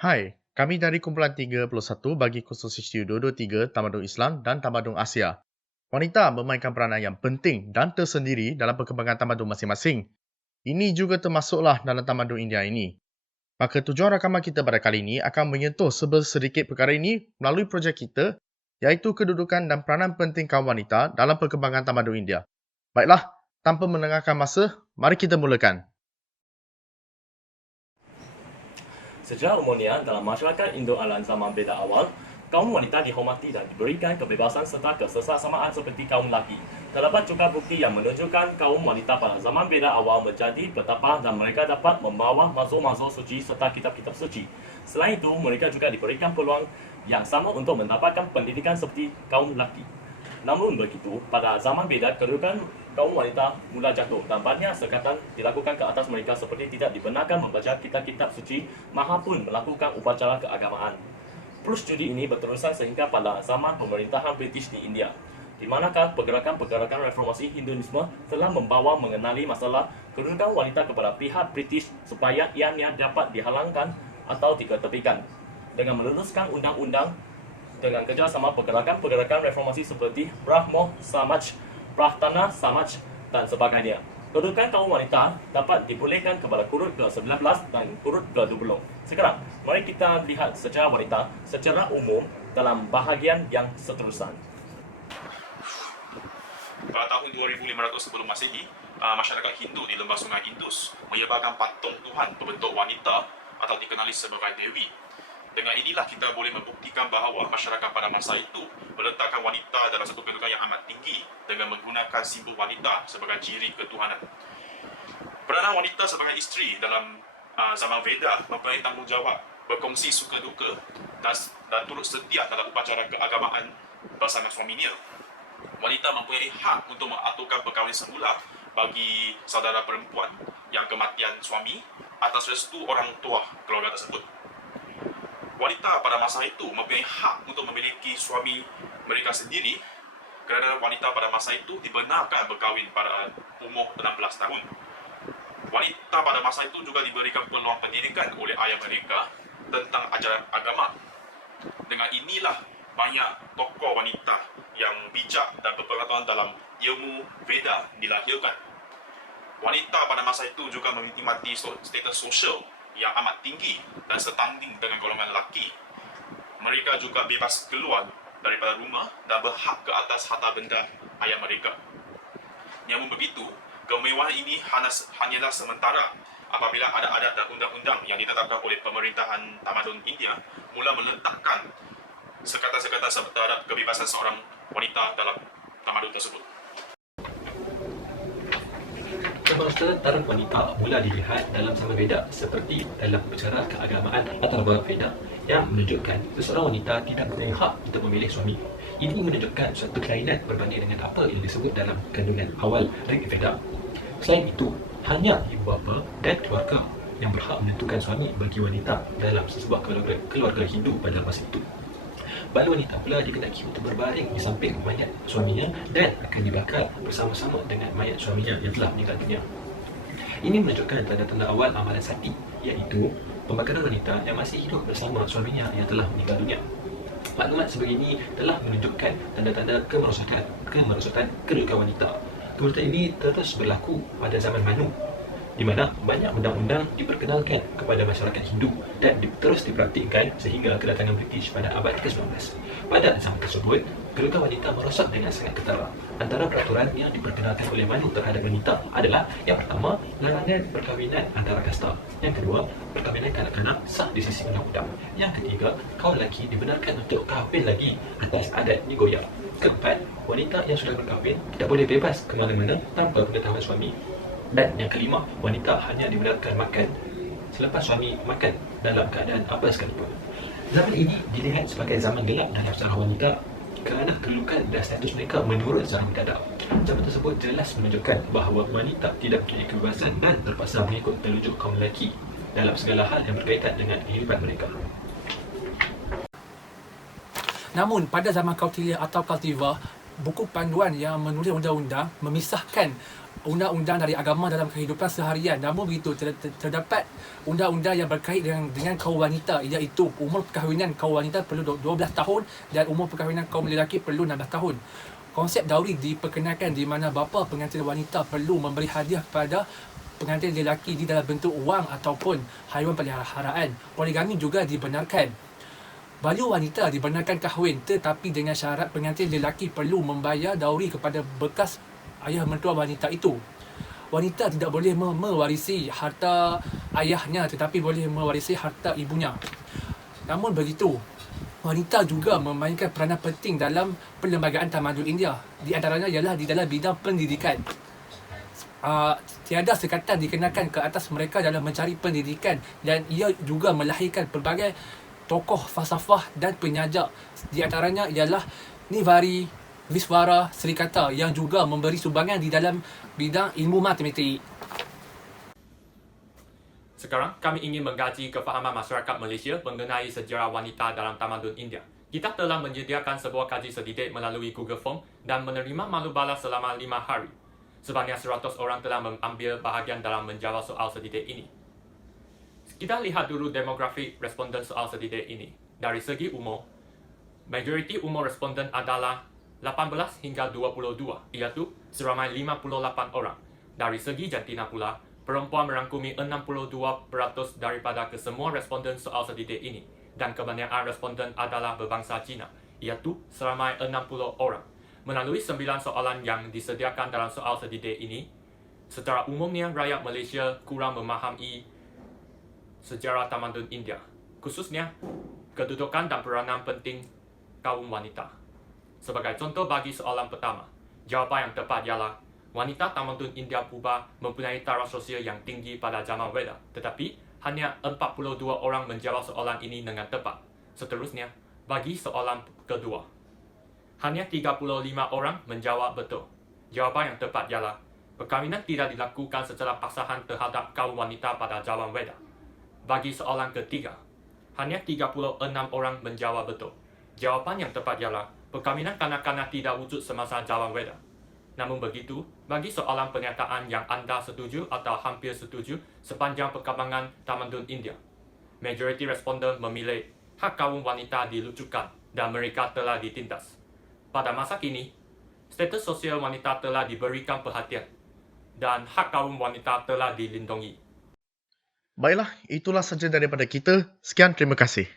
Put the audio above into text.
Hai, kami dari kumpulan 31 bagi khusus Studio 23 Tamadun Islam dan Tamadun Asia. Wanita memainkan peranan yang penting dan tersendiri dalam perkembangan tamadun masing-masing. Ini juga termasuklah dalam tamadun India ini. Maka tujuan rakaman kita pada kali ini akan menyentuh sedikit perkara ini melalui projek kita, iaitu kedudukan dan peranan penting kaum wanita dalam perkembangan tamadun India. Baiklah, tanpa melengahkan masa, mari kita mulakan. Secara umumnya, dalam masyarakat Indo-Alan zaman Beda awal, kaum wanita dihormati dan diberikan kebebasan serta kesesamaan seperti kaum lelaki. Terdapat juga bukti yang menunjukkan kaum wanita pada zaman Beda awal menjadi petapa dan mereka dapat membawa mazmur-mazmur suci serta kitab-kitab suci. Selain itu, mereka juga diberikan peluang yang sama untuk mendapatkan pendidikan seperti kaum lelaki. Namun begitu, pada zaman Beda, kedudukan kaum wanita mula jatuh dan banyak sekatan dilakukan ke atas mereka seperti tidak dibenarkan membaca kitab-kitab suci maupun melakukan upacara keagamaan. Prosedur ini berterusan sehingga pada zaman pemerintahan British di India, di manakah pergerakan-pergerakan reformasi Hinduisme telah membawa mengenali masalah kedudukan wanita kepada pihak British supaya ianya dapat dihalangkan atau diketepikan dengan meluluskan undang-undang dengan kerjasama pergerakan-pergerakan reformasi seperti Brahmo Samaj, Prahtana Samaj, dan sebagainya. Kedudukan kaum wanita dapat dibolehkan kepada kurut ke-19 dan kurut ke-20. Sekarang, mari kita lihat secara wanita secara umum dalam bahagian yang seterusnya. Pada tahun 2500 sebelum Masehi, masyarakat Hindu di lembah sungai Indus menyebarkan patung Tuhan berbentuk wanita atau dikenali sebagai Dewi. Dengan inilah kita boleh membuktikan bahawa masyarakat pada masa itu meletakkan wanita dalam satu kedudukan yang amat tinggi dengan menggunakan simbol wanita sebagai ciri ketuhanan. Peranan wanita sebagai isteri dalam zaman Veda mempunyai tanggungjawab berkongsi suka duka dan turut setia dalam upacara keagamaan bersama suaminya. Wanita mempunyai hak untuk mengaturkan perkahwinan semula bagi saudara perempuan yang kematian suami atas restu orang tua keluarga tersebut. Wanita pada masa itu mempunyai hak untuk memiliki suami mereka sendiri kerana wanita pada masa itu dibenarkan berkahwin pada umur 16 tahun. Wanita pada masa itu juga diberikan peluang pendidikan oleh ayah mereka tentang ajaran agama. Dengan inilah banyak tokoh wanita yang bijak dan berpengetahuan dalam ilmu Veda dilahirkan. Wanita pada masa itu juga menikmati status sosial yang amat tinggi dan setanding dengan golongan lelaki. Mereka juga bebas keluar daripada rumah dan berhak ke atas harta benda ayah mereka. Namun begitu, kemewahan ini hanyalah sementara apabila ada adat dan undang-undang yang ditetapkan oleh pemerintahan tamadun India mula meletakkan sekatan-sekatan terhadap kebebasan seorang wanita dalam tamadun tersebut. Kebersamaan wanita mula dilihat dalam zaman Veda seperti dalam upacara keagamaan atau beberapa Veda yang menunjukkan seseorang wanita tidak mempunyai hak untuk memilih suami. Ini menunjukkan suatu kelainan berbanding dengan apa yang disebut dalam kandungan awal Rig Veda. Selain itu, hanya ibu bapa dan keluarga yang berhak menentukan suami bagi wanita dalam sebuah keluarga Hindu pada masa itu. Bala wanita pula dikenaki untuk berbaring di samping mayat suaminya dan akan dibakar bersama-sama dengan mayat suaminya yang telah meninggal dunia. Ini menunjukkan tanda-tanda awal amalan sati, iaitu pembakaran wanita yang masih hidup bersama suaminya yang telah meninggal dunia. Maklumat sebegini telah menunjukkan tanda-tanda kemerosotan kedudukan wanita. Kedudukan ini terus berlaku pada zaman Manu, di mana banyak undang-undang diperkenalkan kepada masyarakat Hindu dan terus dipraktikkan sehingga kedatangan British pada abad ke-19. Pada zaman tersebut, kedudukan wanita merosot dengan sangat ketara. Antara peraturan yang diperkenalkan oleh Manu terhadap wanita adalah yang pertama, larangan perkahwinan antara kasta. Yang kedua, perkahwinan kanak-kanak sah di sisi undang-undang. Yang ketiga, kaum lelaki dibenarkan untuk kahwin lagi atas adat Nigoya. Keempat, wanita yang sudah berkahwin tidak boleh bebas ke mana-mana tanpa pengetahuan suami. Dan yang kelima, wanita hanya dibenarkan makan selepas suami makan dalam keadaan apa sekalipun. Zaman ini dilihat sebagai zaman gelap dalam sejarah wanita kerana kedudukan dan status mereka menurun secara mendadak. Zaman tersebut jelas menunjukkan bahawa wanita tidak mempunyai kebebasan dan terpaksa mengikut telunjuk kaum lelaki dalam segala hal yang berkaitan dengan kehidupan mereka. Namun pada zaman Kautilya atau Kaltiva, buku panduan yang menulis undang-undang memisahkan undang-undang dari agama dalam kehidupan seharian. Namun begitu, terdapat undang-undang yang berkait dengan kaum wanita, iaitu umur perkahwinan kaum wanita perlu 12 tahun dan umur perkahwinan kaum lelaki perlu 16 tahun. Konsep dowry diperkenalkan di mana bapa pengantin wanita perlu memberi hadiah kepada pengantin lelaki di dalam bentuk wang ataupun haiwan peliharaan. Poligami juga dibenarkan. Balu wanita dibenarkan kahwin, tetapi dengan syarat pengantin lelaki perlu membayar dowry kepada bekas ayah mentua wanita itu. Wanita tidak boleh mewarisi harta ayahnya, tetapi boleh mewarisi harta ibunya. Namun begitu, wanita juga memainkan peranan penting dalam perlembagaan tamadun India. Di antaranya ialah di dalam bidang pendidikan. Tiada sekatan dikenakan ke atas mereka dalam mencari pendidikan, dan ia juga melahirkan pelbagai tokoh falsafah dan penyajak. Di antaranya ialah Nivari Viswara Srikata yang juga memberi sumbangan di dalam bidang ilmu matematik. Sekarang kami ingin mengkaji kefahaman masyarakat Malaysia mengenai sejarah wanita dalam tamadun India. Kita telah menyediakan sebuah kaji sedidik melalui Google Form dan menerima maklumat balas selama 5 hari. Sebanyak 100 orang telah mengambil bahagian dalam menjawab soal sedidik ini. Kita lihat dulu demografi responden soal sedidik ini. Dari segi umur, majoriti umur responden adalah 18 hingga 22, iaitu seramai 58 orang. Dari segi jantina pula, perempuan merangkumi 62% daripada kesemua responden soal sedidik ini, dan kebanyakan responden adalah berbangsa Cina, iaitu seramai 60 orang. Melalui 9 soalan yang disediakan dalam soal sedidik ini, secara umumnya rakyat Malaysia kurang memahami sejarah tamadun India, khususnya kedudukan dan peranan penting kaum wanita. Sebagai contoh bagi soalan pertama, jawapan yang tepat ialah wanita tamadun India purba mempunyai taraf sosial yang tinggi pada zaman Veda, tetapi hanya 42 orang menjawab soalan ini dengan tepat. Seterusnya, bagi soalan kedua, hanya 35 orang menjawab betul. Jawapan yang tepat ialah perkahwinan tidak dilakukan secara paksaan terhadap kaum wanita pada zaman Veda. Bagi soalan ketiga, hanya 36 orang menjawab betul. Jawapan yang tepat ialah perkahwinan kanak-kanak tidak wujud semasa zaman Veda. Namun begitu, bagi soalan pernyataan yang anda setuju atau hampir setuju sepanjang perkembangan tamadun India, majoriti responden memilih hak kaum wanita dilucukan dan mereka telah ditindas. Pada masa kini, status sosial wanita telah diberikan perhatian dan hak kaum wanita telah dilindungi. Baiklah, itulah saja daripada kita. Sekian, terima kasih.